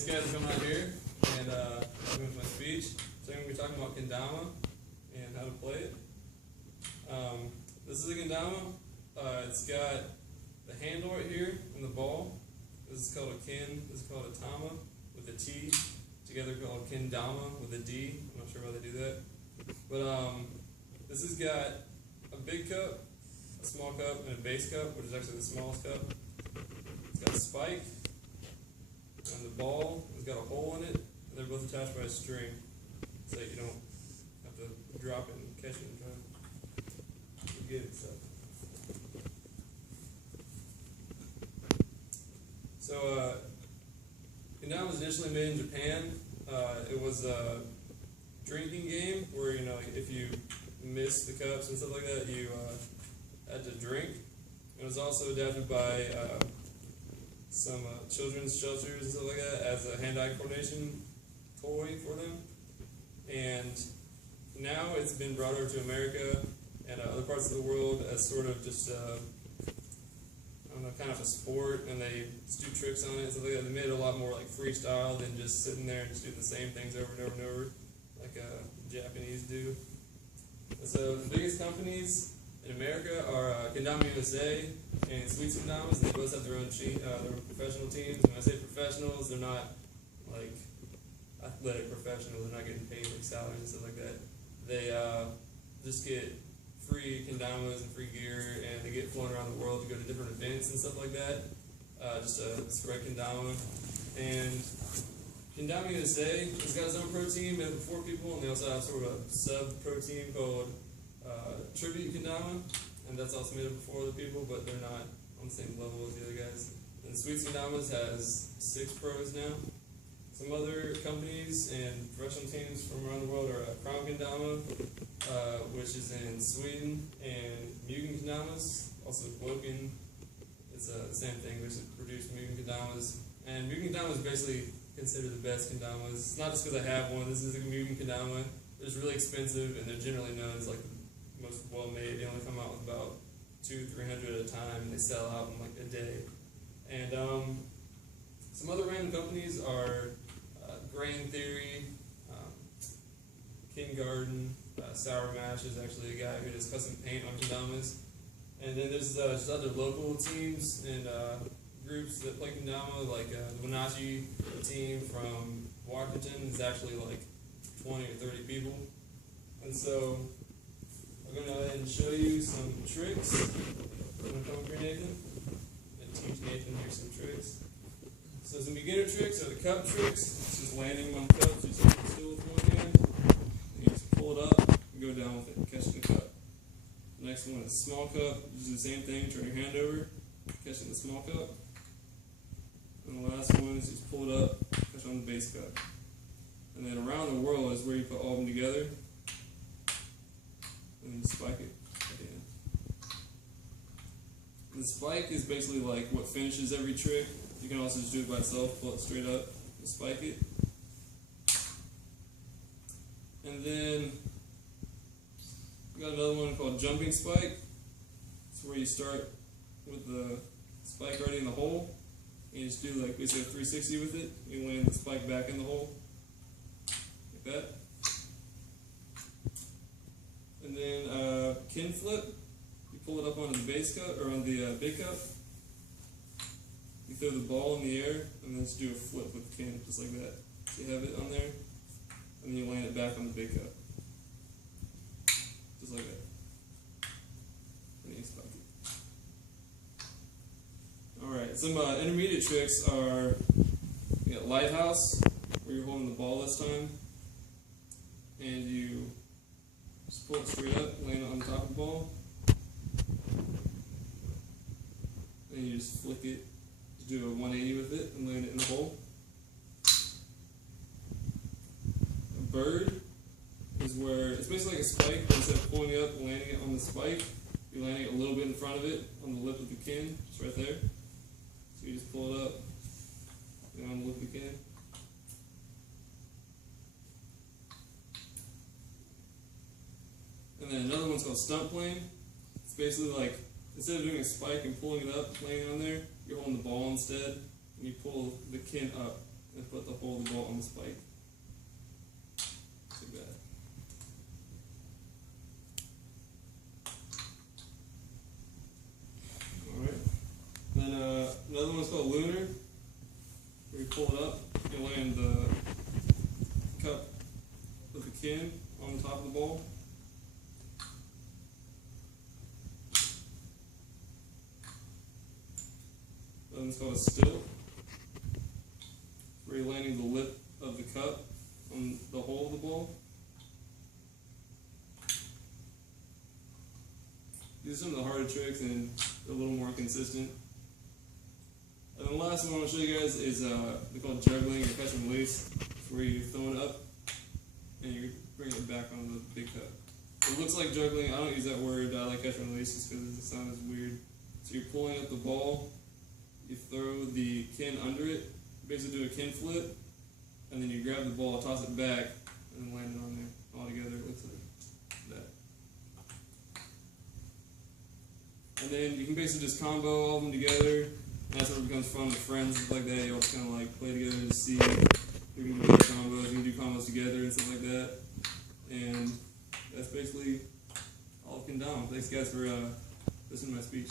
these guys are coming out here and with my speech. So I'm going to be talking about kendama and how to play it. This is a kendama. It's got the handle right here and the ball. This is called a ken. This is called a tama with a T. Together called kendama with a D. I'm not sure why they do that. But this has got a big cup, a small cup, and a base cup, which is actually the smallest cup. It's got a spike, and the ball has got a hole in it, and they're both attached by a string, so that you don't have to drop it and catch it and try to get it. So, kendama was initially made in Japan. It was a drinking game where, you know, if you missed the cups and stuff like that, you had to drink. It was also adapted by some children's shelters and stuff like that as a hand-eye coordination toy for them. And now it's been brought over to America and other parts of the world as sort of just I don't know, kind of a sport, and they just do tricks on it and stuff like that. They made it a lot more like freestyle than just sitting there and just doing the same things over and over and over like Japanese do. And so the biggest companies in America are Kendama USA and Sweets Kendamas. They both have their own professional teams. When I say professionals, they're not like athletic professionals. They're not getting paid like salaries and stuff like that. They just get free kendamas and free gear, and they get flown around the world to go to different events and stuff like that. Just to spread kendama. And Kendama USA has got its own pro team made up of 4 people, and they also have sort of a sub-pro team called Tribute Kendama, and that's also made up of 4 other people, but they're not on the same level as the other guys. And Sweets Kendamas has 6 pros now. Some other companies and professional teams from around the world are Crown Kendama, which is in Sweden, and Mugen Kendamas, also Woken. It's the same thing, basically produce Mugen Kendamas. And Mugen Kendama is basically considered the best kendamas. It's not just because I have one. This is a Mugen Kendama. They're just really expensive, and they're generally known as like the most well-made. They only come out with about 200-300 at a time, and they sell out in like a day. And some other random companies are Grain Theory, King Garden, Sour Mash is actually a guy who does custom paint on kendamas. And then there's just other local teams and groups that play kendama, like the Wenatchee team from Washington is actually like 20 or 30 people. And so I'm going to go ahead and show you some tricks. I'm going to come up here, Nathan, and teach Nathan here some tricks. So some beginner tricks are the cup tricks. It's just landing on the cup, so you just hold it still with one hand. And you just pull it up and go down with it and catch the cup. The next one is small cup. You do the same thing, turn your hand over, catching the small cup. And the last one is just pull it up, catch on the base cup. And then around the whirl is where you put all of them together. And then spike it at the end. The spike is basically like what finishes every trick. You can also just do it by itself, pull it straight up, and spike it. And then we got another one called jumping spike. It's where you start with the spike already in the hole. And you just do like basically a 360 with it. You land the spike back in the hole. Like that. And then kin flip. You pull it up onto the base cup, or on the big cup. You throw the ball in the air, and then just do a flip with the kin, just like that. So you have it on there, and then you land it back on the big cup. Just like that. And you spike it. Alright, some intermediate tricks are, you got lighthouse, where you're holding the ball this time, and you just pull it straight up, land it on top of the ball, and you just flick it. Do a 180 with it and land it in the hole. A bird is where it's basically like a spike, but instead of pulling it up and landing it on the spike, you're landing it a little bit in front of it on the lip of the kin, just right there. So you just pull it up and on the lip of the kin. And then another one's called stunt plane. It's basically like instead of doing a spike and pulling it up, laying it on there, you're holding the ball instead, and you pull the kin up and put the hole of the ball on the spike. Like that. Alright. Then another one's called Lunar. Where you pull it up, you land the cup with the kin on top of the ball. Then it's called a stilt, where you're landing the lip of the cup on the hole of the ball. These are some of the harder tricks and they're a little more consistent. And the last one I want to show you guys is they're called juggling or catch and release, where you throw it up and you bring it back on the big cup. It looks like juggling. I don't use that word. I like catch and release just because the sound is weird. So you're pulling up the ball, you throw the kin under it, basically do a kin flip, and then you grab the ball, toss it back, and then land it on there. All together, it looks like that. And then you can basically just combo all of them together. And that's what it becomes fun with friends and stuff like that. You all kind of like play together and see who can do combos. You can do combos together and stuff like that. And that's basically all Kendama. Thanks guys for listening to my speech.